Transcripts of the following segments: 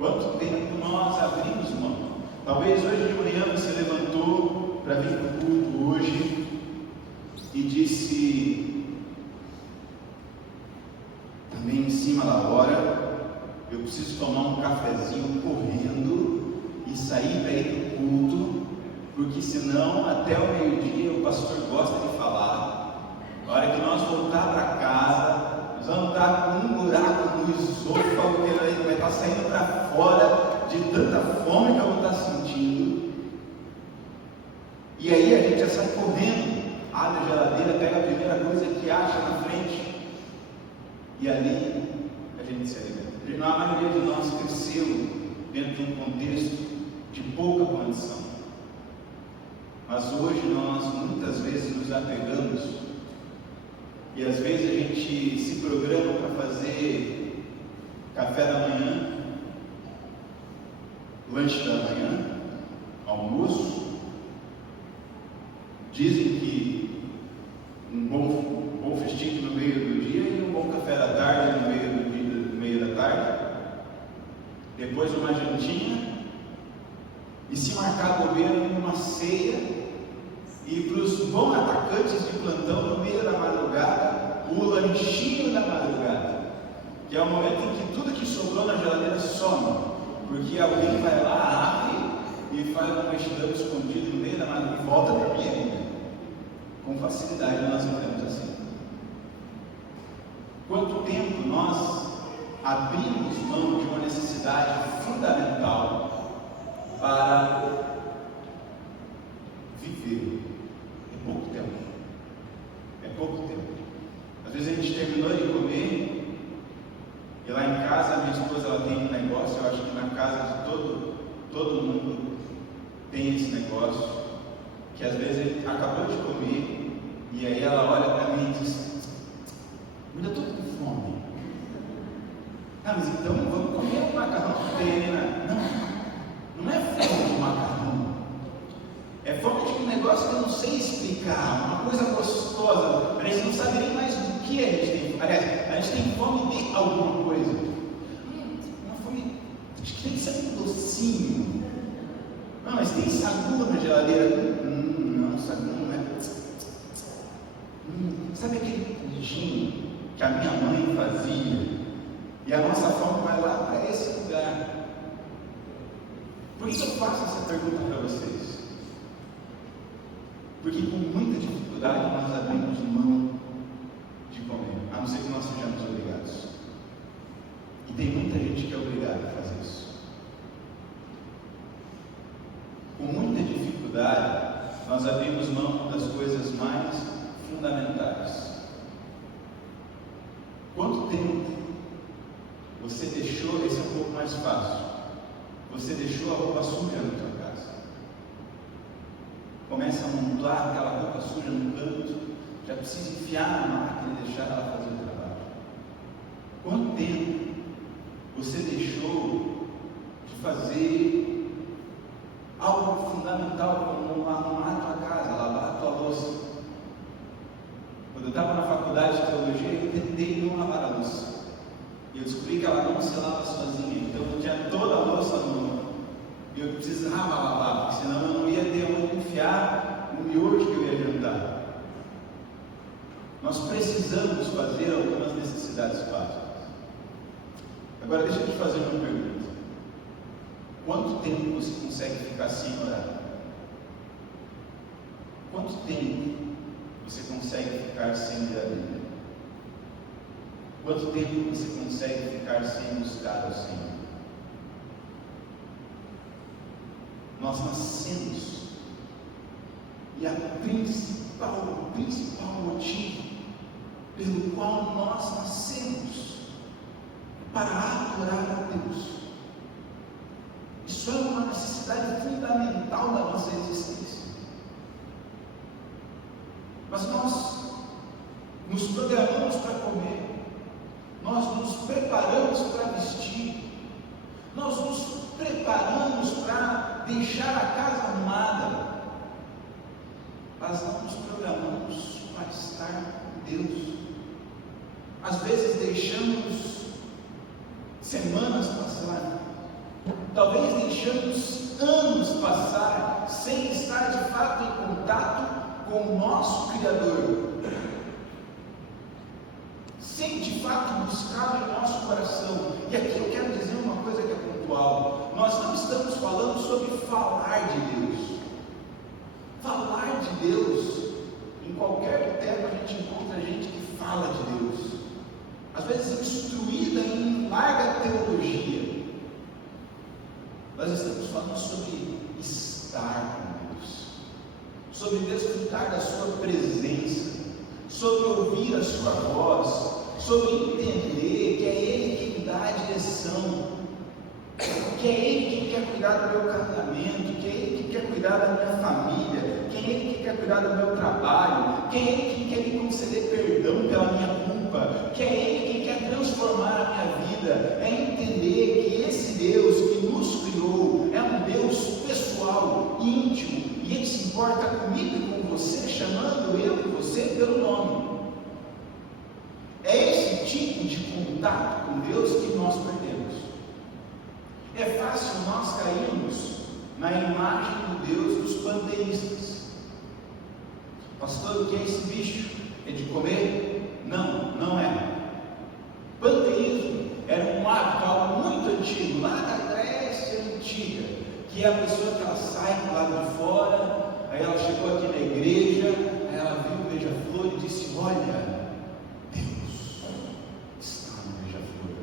Quanto tempo nós abrimos mão? Talvez hoje de manhã você levantou para vir para o culto hoje e disse, também em cima da hora, eu preciso tomar um cafezinho correndo e sair para ir para o culto, porque senão até o meio-dia o pastor gosta de falar. Na hora que nós voltar para casa, nós vamos estar com um buraco no esôfago, que ele vai estar saindo para fora de tanta fome que eu vou estar sentindo. E aí a gente já sai correndo, abre a geladeira, pega a primeira coisa que acha na frente e ali a gente se alimenta. A maioria de nós cresceu dentro de um contexto de pouca condição, mas hoje nós muitas vezes nos apegamos e às vezes a gente se programa para fazer café da manhã, lanche da manhã, almoço. Dizem que um bom festinho no meio do dia e um bom café da tarde no meio da tarde, depois uma jantinha, e se marcar bobeira numa ceia. E para os bons atacantes de plantão, no meio da madrugada, o lanchinho da madrugada, que é o momento em que tudo que sobrou na geladeira some, porque alguém vai lá, abre e faz um mexidão escondido no meio da madrugada e volta a dormir ainda. Com facilidade nós andamos assim. Quanto tempo nós abrimos mão de uma necessidade fundamental para viver? Pouco tempo. É pouco tempo. Às vezes a gente terminou de comer e lá em casa a minha esposa ela tem um negócio, eu acho que na casa de todo mundo tem esse negócio, que às vezes ele acabou de comer e aí ela olha para mim e diz, eu ainda estou com fome. Ah, mas então vamos comer um macarrão que tem ali não é fome de macarrão. É fome de um negócio que eu não sei explicar, uma coisa gostosa, a gente não sabe nem mais do que a gente tem. Aliás, a gente tem fome de alguma coisa. Uma fome, acho que tem que ser um docinho. Não, mas tem sagu na geladeira. Não, sagu não é. Sabe aquele pudim que a minha mãe fazia? E a nossa fome vai lá para esse lugar. Por isso eu faço essa pergunta para vocês. Porque com muita dificuldade nós abrimos mão de comer, a não ser que nós sejamos obrigados. E tem muita gente que é obrigada a fazer isso. Com muita dificuldade nós abrimos mão das coisas mais fundamentais. Quanto tempo você deixou, esse é um pouco mais fácil, você deixou a roupa suja na tua casa? Começa a montar aquela roupa suja no canto, já precisa enfiar na máquina e deixar ela fazer o trabalho. Quanto tempo você deixou de fazer algo fundamental como arrumar a tua casa, lavar a tua louça? Quando eu estava na faculdade de teologia, eu tentei não lavar a louça. E eu descobri que ela não se lava sozinha, então eu tinha toda a louça no mão. E eu precisava lavar, porque senão eu não ia ter onde enfiar o miojo que eu ia jantar. Nós precisamos fazer algumas necessidades básicas. Agora deixa eu te fazer uma pergunta. Quanto tempo você consegue ficar sem orar? Quanto tempo você consegue ficar sem ler a Bíblia? Quanto tempo você consegue ficar sem buscar o Senhor? Nós nascemos e o principal motivo pelo qual nós nascemos para adorar a Deus. Isso é uma necessidade fundamental da nossa existência. Mas nós nos programamos para comer, nós nos preparamos para vestir, nós nos preparamos para deixar a casa arrumada, mas não nos programamos para estar com Deus. Às vezes deixamos semanas passar talvez deixamos anos passar sem estar de fato em contato com o nosso Criador, sem de fato buscá-lo em nosso coração. E aqui eu quero dizer uma coisa que é pontual: nós não estamos falando sobre falar de Deus. Falar de Deus, em qualquer boteco a gente encontra gente que fala de Deus, às vezes instruída em larga teologia. Nós estamos falando sobre estar com Deus, sobre desfrutar da sua presença, sobre ouvir a sua voz, sobre entender que é Ele que me dá a direção, que é Ele que quer cuidar do meu casamento, que é Ele que quer cuidar da minha família, que é Ele que quer cuidar do meu trabalho, que é Ele que quer me conceder perdão pela minha culpa, que é Ele que quer transformar a minha vida. É entender que esse Deus que nos criou é um Deus pessoal, íntimo, e Ele se importa comigo e com você, chamando eu e você pelo nome. É esse tipo de contato com Deus que nós perdemos. É fácil nós cairmos na imagem do Deus dos panteístas. Pastor, o que é esse bicho? É de comer? Não, não é. Panteísmo era um hábito, algo muito antigo, lá da Grécia Antiga, que é a pessoa que ela sai do lado de fora, aí ela chegou aqui na igreja, aí ela viu o beija-flor e disse: olha, Deus está no beija-flor.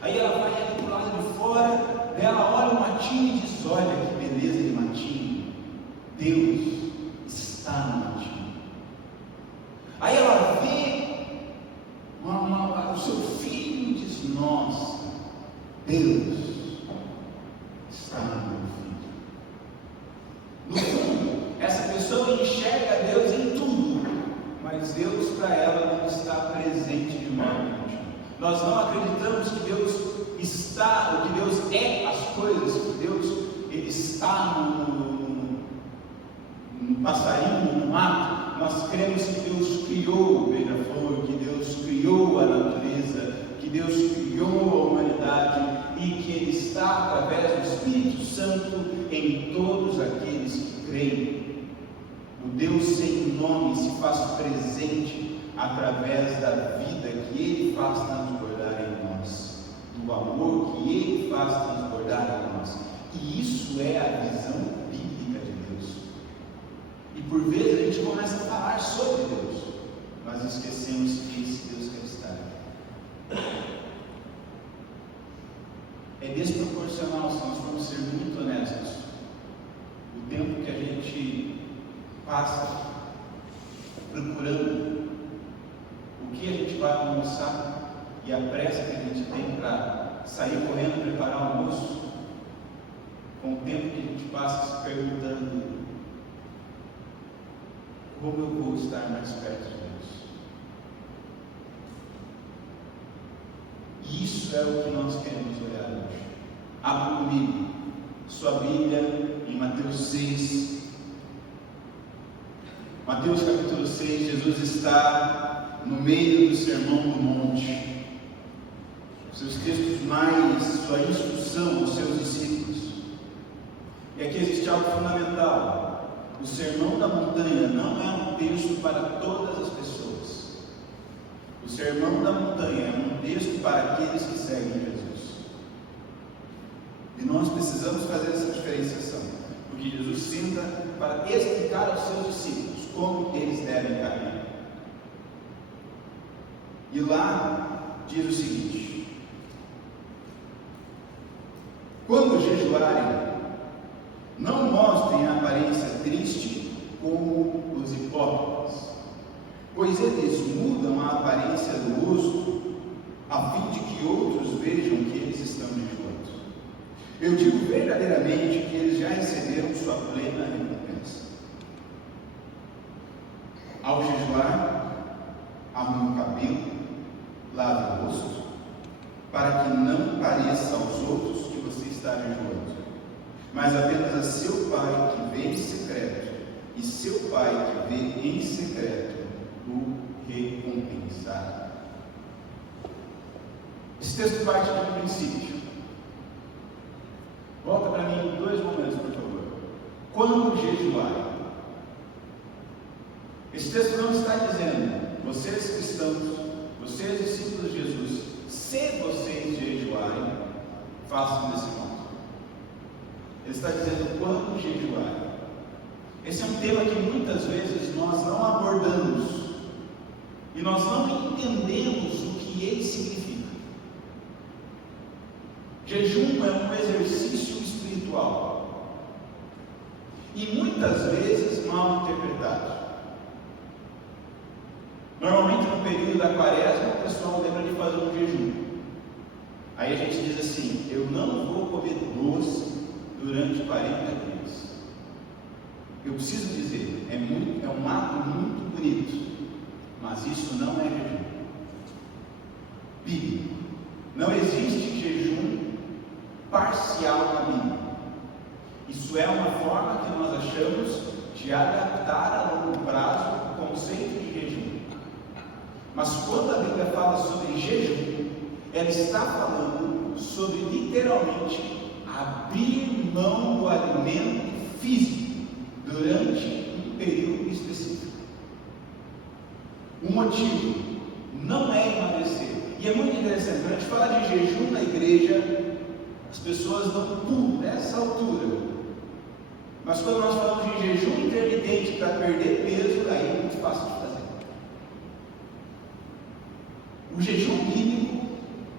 Aí ela vai ali para o lado de fora, ela olha o matinho e diz: olha que beleza de matinho, Deus está no matinho. Aí ela vê o seu filho e diz: nossa, Deus está no meu filho. No fundo, essa pessoa enxerga Deus em tudo, mas Deus para ela não está presente de modo íntimo. Nós não acreditamos que Deus está, ou que Deus é as coisas, que Deus ele está no passarinho, no mato. Nós cremos que Deus criou o beija-flor, que Deus criou a natureza, que Deus criou a humanidade e que Ele está através do Espírito Santo em todos aqueles que creem. O Deus sem nome se faz presente através da vida que Ele faz transbordar em nós, do amor que Ele faz transbordar em nós. E isso é a visão bíblica de Deus. E por vezes a gente começa a falar sobre Deus, mas esquecemos que esse Deus quer estar. É desproporcional, se nós formos ser muito honestos, o tempo que a gente passa procurando o que a gente vai almoçar e a pressa que a gente tem para sair correndo preparar o almoço, com o tempo que a gente passa se perguntando: como eu vou estar mais perto de Deus? E isso é o que nós queremos olhar hoje. Abra comigo sua Bíblia em Mateus 6. Mateus capítulo 6, Jesus está no meio do Sermão do Monte. Seus textos mais, sua instrução aos seus discípulos. E aqui existe algo fundamental. O Sermão da Montanha não é um texto para todas as pessoas. O Sermão da Montanha é um texto para aqueles que seguem Jesus. E nós precisamos fazer essa diferenciação, porque Jesus senta para explicar aos seus discípulos como eles devem caminhar. E lá diz o seguinte: quando jejuarem, não mostrem a aparência triste como os hipócritas, pois eles mudam a aparência do rosto, a fim de que outros vejam que eles estão jejuando. Eu digo verdadeiramente que eles já receberam sua plena recompensa. Ao jejuar, arrume o cabelo, lave o rosto, para que não pareça aos outros que você está jejuando, mas apenas a seu Pai que vê em secreto, e seu Pai que vê em secreto o recompensará. Esse texto parte de um princípio. Volta para mim em 2 momentos, por favor. Quando jejuar? Esse texto não está dizendo, vocês cristãos, vocês discípulos de Jesus, se vocês jejuarem, façam desse modo. Ele está dizendo quando jejuar. Esse é um tema que muitas vezes nós não abordamos e nós não entendemos o que ele significa. Jejum é um exercício espiritual e muitas vezes mal interpretado. Normalmente no período da quaresma o pessoal lembra de fazer um jejum. Aí a gente diz assim: eu não vou comer doce durante 40 dias. Eu preciso dizer, é um ato muito bonito, mas isso não é jejum bíblico. Não existe jejum parcial na Bíblia. Isso é uma forma que nós achamos de adaptar a longo prazo o conceito de jejum. Mas quando a Bíblia fala sobre jejum, ela está falando sobre literalmente abrir mão do alimento físico durante um período específico. O motivo não é emagrecer. E é muito interessante, quando a gente fala de jejum na igreja, as pessoas dão um pulo nessa altura. Mas quando nós falamos de jejum intermitente para perder peso, aí é muito fácil de fazer. O jejum bíblico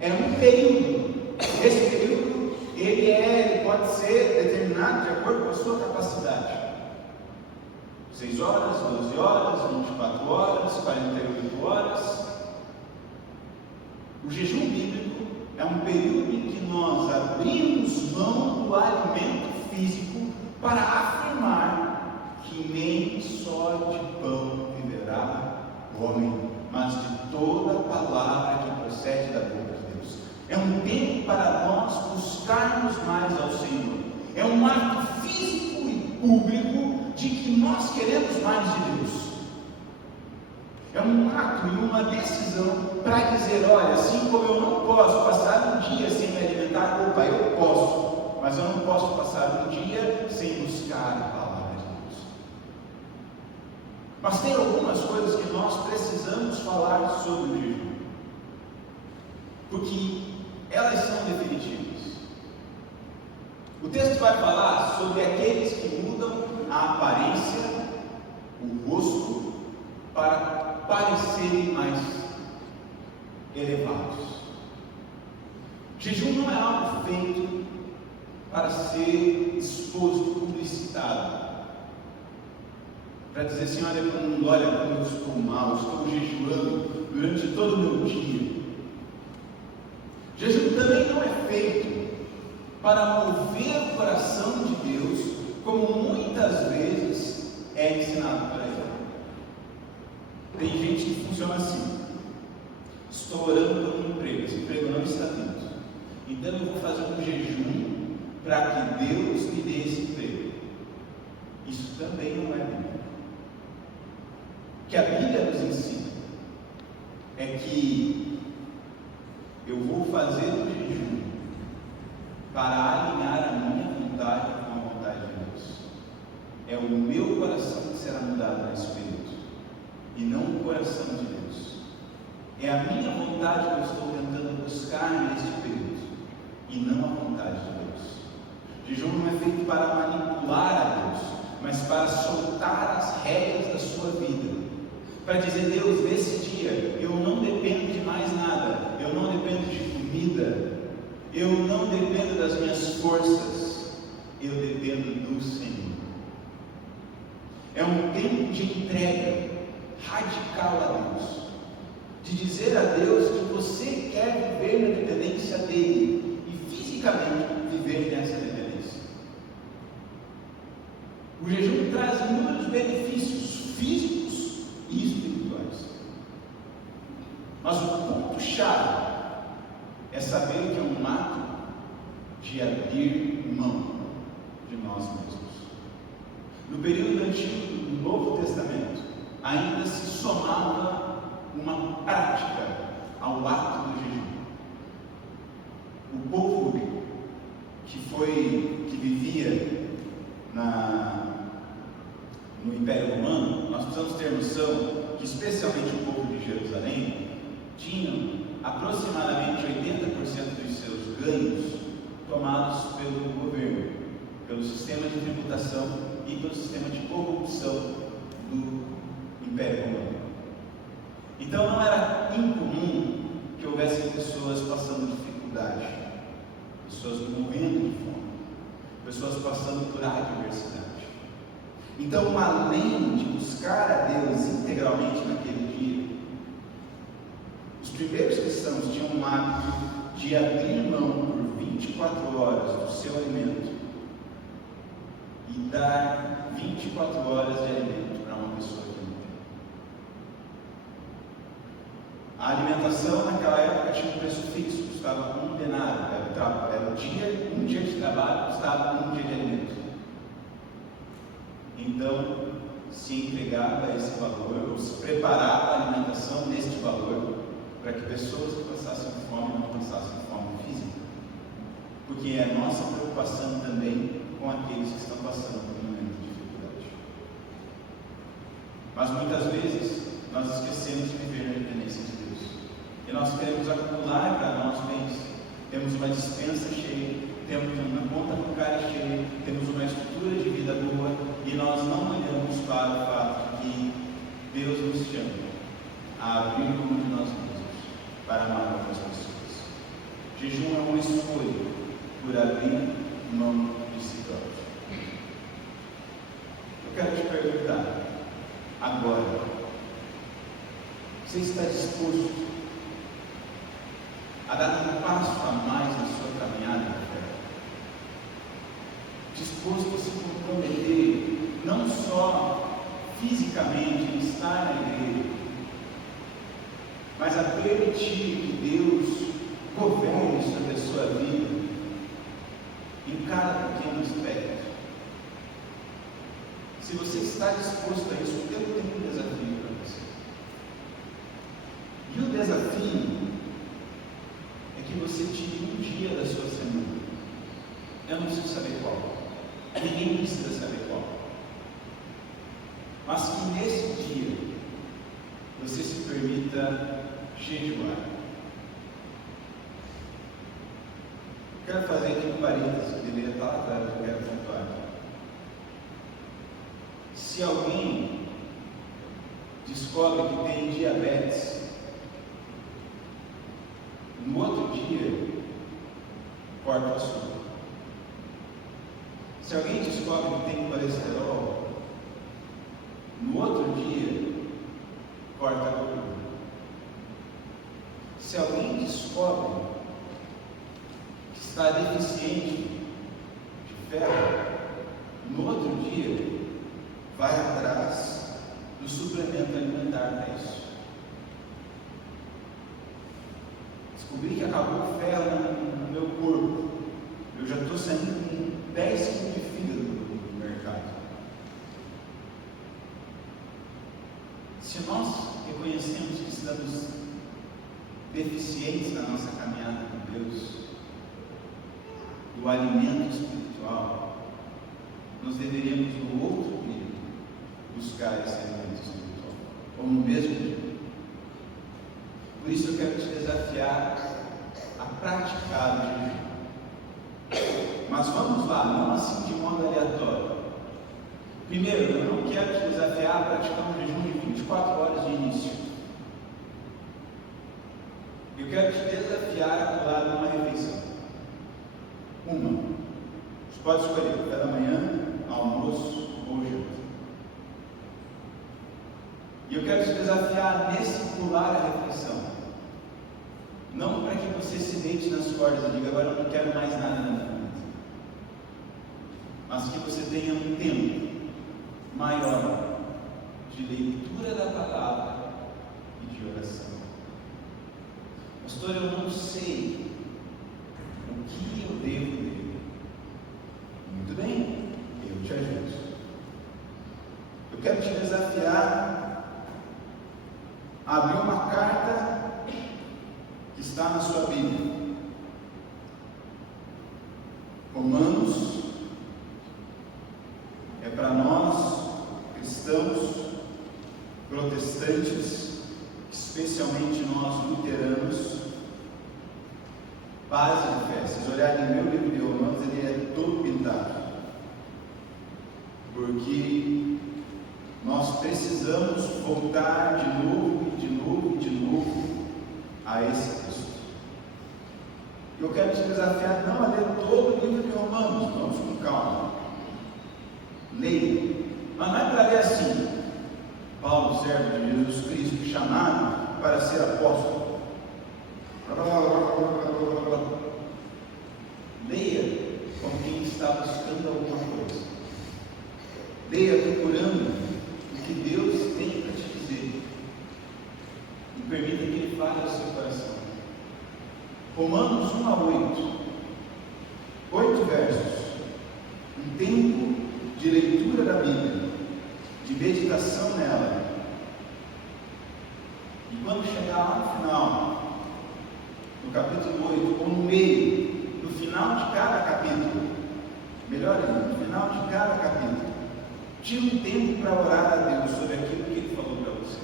é um período. Esse período ele pode ser determinado de acordo com a sua capacidade. 6 horas, 12 horas, 24 horas, 48 horas. O jejum bíblico é um período em que nós abrimos mão do alimento físico para afirmar que nem só de pão viverá o homem, mas de toda palavra que procede da boca de Deus. É um tempo para nós buscarmos mais ao Senhor. É um ato físico e público de que nós queremos mais de Deus. É um ato e uma decisão para dizer: olha, assim como eu não posso passar um dia sem me alimentar, eu posso, mas eu não posso passar um dia sem buscar a palavra de Deus. Mas tem algumas coisas que nós precisamos falar sobre o jejum, porque elas são definitivas. O texto vai falar sobre aqueles que mudam a aparência, o rosto, para parecerem mais elevados. Jejum não é algo feito para ser exposto, publicitado, para dizer assim: olha para o mundo, olha como eu estou mal, estou jejuando durante todo o meu dia. Jejum também não é feito para mover o coração de Deus, como muitas vezes é ensinado por aí. Tem gente que funciona assim: estou orando por um emprego, esse emprego não está vindo, então eu vou fazer um jejum para que Deus me dê esse emprego. Isso também não é bíblico. O que a Bíblia nos ensina é que eu vou fazer um jejum para alinhar a minha vontade com a vontade de Deus. É o meu coração que será mudado nesse período, e não o coração de Deus. É a minha vontade que eu estou tentando buscar neste período, e não a vontade de Deus. Jejum não é feito para manipular a Deus, mas para soltar as rédeas da sua vida, para dizer: Deus, nesse dia eu não dependo de mais nada, eu não dependo de comida, eu não dependo das minhas forças, eu dependo do Senhor. É um tempo de entrega radical a Deus, de dizer a Deus que você quer viver na dependência dele e fisicamente viver nessa dependência. O jejum traz inúmeros benefícios físicos e espirituais, mas o ponto-chave é saber que é um ato de abrir mão de nós mesmos. No período antigo do Novo Testamento, ainda se somava uma prática ao ato do jejum. O povo que que vivia no Império Romano, nós precisamos ter noção que, especialmente o povo de Jerusalém, tinham aproximadamente 80% dos seus ganhos tomados pelo governo, pelo sistema de tributação e pelo sistema de corrupção do Império Romano. Então não era incomum que houvessem pessoas passando dificuldade, pessoas morrendo de fome, pessoas passando por adversidade. Então, além de buscar a Deus integralmente naquele dia, os primeiros cristãos tinham um hábito de abrir mão por 24 horas do seu alimento e dar 24 horas de alimento para uma pessoa que não tem. A alimentação naquela época tinha um preço fixo, custava um denário, era um dia de trabalho, custava um dia de alimento. Então, se entregava esse valor, ou se preparava a alimentação neste valor, para que pessoas que passassem fome não passassem fome física. Porque é a nossa preocupação também com aqueles que estão passando por um momento de dificuldade. Mas muitas vezes, nós esquecemos de viver na dependência de Deus. E nós queremos acumular para nós bens. Temos uma despensa cheia, temos uma conta bancária cheia, temos uma estrutura de vida boa, e nós não olhamos para o fato de que Deus nos chama a abrir mão de nós mesmos para amar outras pessoas. Jejum é uma escolha por abrir mão de si próprio. Eu quero te perguntar agora: você está disposto a dar um passo a mais na sua caminhada de fé? Disposto a se comprometer não só fisicamente em estar na igreja, mas a permitir que Deus governe sobre a sua vida em cada pequeno aspecto? Se você está disposto a isso, eu tenho um desafio para você. E o desafio é que você tire um dia da sua semana. Eu não preciso saber qual. Ninguém precisa saber qual. Mas que nesse dia você se permita jejuar. Quero fazer aqui um parênteses, que deveria estar lá atrás, eu quero pontuar aqui. Se alguém descobre que tem diabetes, no outro dia corta o açúcar. Se alguém descobre que tem colesterol, no outro dia corta a gordura. Se alguém descobre que está deficiente de ferro, no outro dia vai atrás do suplemento alimentar para isso. Descobri que acabou o ferro no meu corpo. Eu já estou saindo com 10 quilos de fígado no mercado. Se nós reconhecemos que estamos deficientes na nossa caminhada com Deus, do alimento espiritual, nós deveríamos no outro dia buscar esse alimento espiritual, ou no mesmo dia. Por isso eu quero te desafiar a praticar o jejum. Mas vamos lá, não assim de modo aleatório. Primeiro, eu não quero te desafiar a praticar um jejum de 24 horas de início. Eu quero te desafiar a pular numa refeição. Uma. Você pode escolher café da manhã, almoço ou janta. E eu quero te desafiar nesse pular a refeição. Não para que você se deite nas cordas e diga: agora eu não quero mais nada na minha vida. Mas que você tenha um tempo maior de leitura da palavra e de oração. Pastor, eu não sei o que eu devo ler. Muito bem, eu te ajudo. Eu quero te desafiar a abrir uma carta que está na sua Bíblia. Romanos base de fé. Se vocês olharem no meu livro de Romanos, ele é todo pintado. Porque nós precisamos voltar de novo, e de novo, e de novo a esse texto. Eu quero te desafiar não a ler todo o livro de Romanos, vamos com calma. Leia. Mas não é para ler assim. Paulo, servo de Jesus Cristo, chamado para ser apóstolo. Leia como quem está buscando alguma coisa. Leia procurando o que Deus tem para te dizer. E permita que Ele fale ao seu coração. Romanos 1 a 8. 8 versos. Um tempo de leitura da Bíblia, de meditação nela. E quando chegar lá no final, no capítulo 8, ou no meio, no final de cada capítulo, melhor ainda, no final de cada capítulo, tira um tempo para orar a Deus sobre aquilo que Ele falou para você.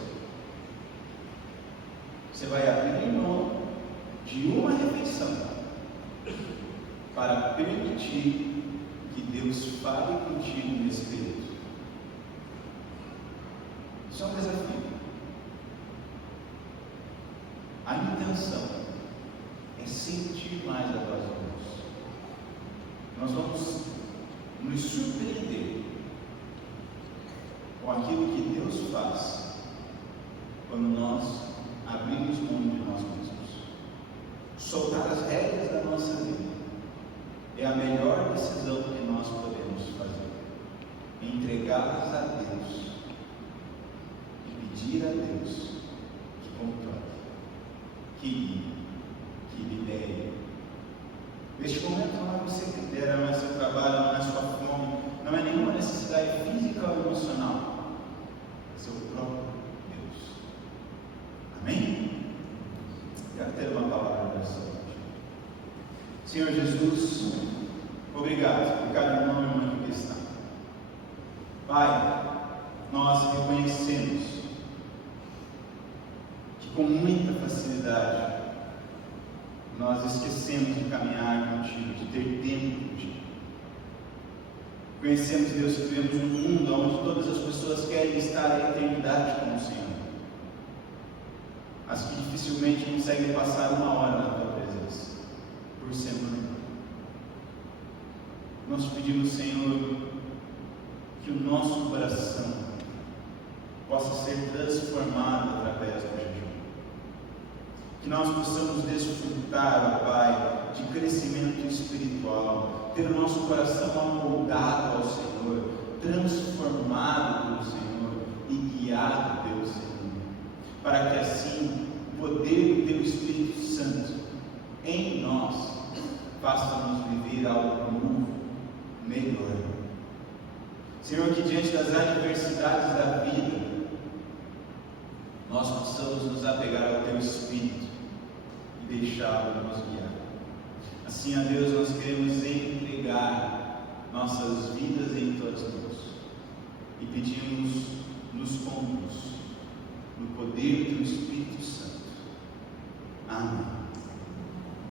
Você vai abrir mão de uma refeição para permitir que Deus fale contigo nesse período. Isso é um desafio. A intenção é sentir mais a voz de Deus. Nós vamos nos surpreender com aquilo que Deus faz quando nós abrimos mão de nós mesmos. Soltar as regras da nossa vida é a melhor decisão que nós podemos fazer. Entregá-las a Deus e pedir a Deus que controle, que guie, que lidere. Neste momento não é você que lidera, não é seu trabalho, não é sua fome, não é nenhuma necessidade física ou emocional. É seu próprio Deus. Amém? Quero ter uma palavra para essa noite. Senhor Jesus, obrigado por cada irmão e irmã que está. Pai, nós reconhecemos que com muita facilidade nós esquecemos de caminhar contigo, de ter tempo contigo. Conhecemos, Deus, que vivemos num mundo onde todas as pessoas querem estar a eternidade com o Senhor, as que dificilmente conseguem passar uma hora na tua presença por semana. Nós pedimos, Senhor, que o nosso coração possa ser transformado através do jejum, que nós possamos desfrutar, ó Pai, de crescimento espiritual, ter o nosso coração amoldado ao Senhor, transformado pelo Senhor e guiado pelo Senhor, para que assim o poder do Teu Espírito Santo em nós faça-nos viver algo novo, melhor. Senhor, que diante das adversidades da vida nós possamos nos apegar ao Teu Espírito e deixá-lo nos guiar. Assim, a Deus, nós queremos entregar nossas vidas em Tuas mãos e pedimos, nos conduz no poder do Espírito Santo. Amém.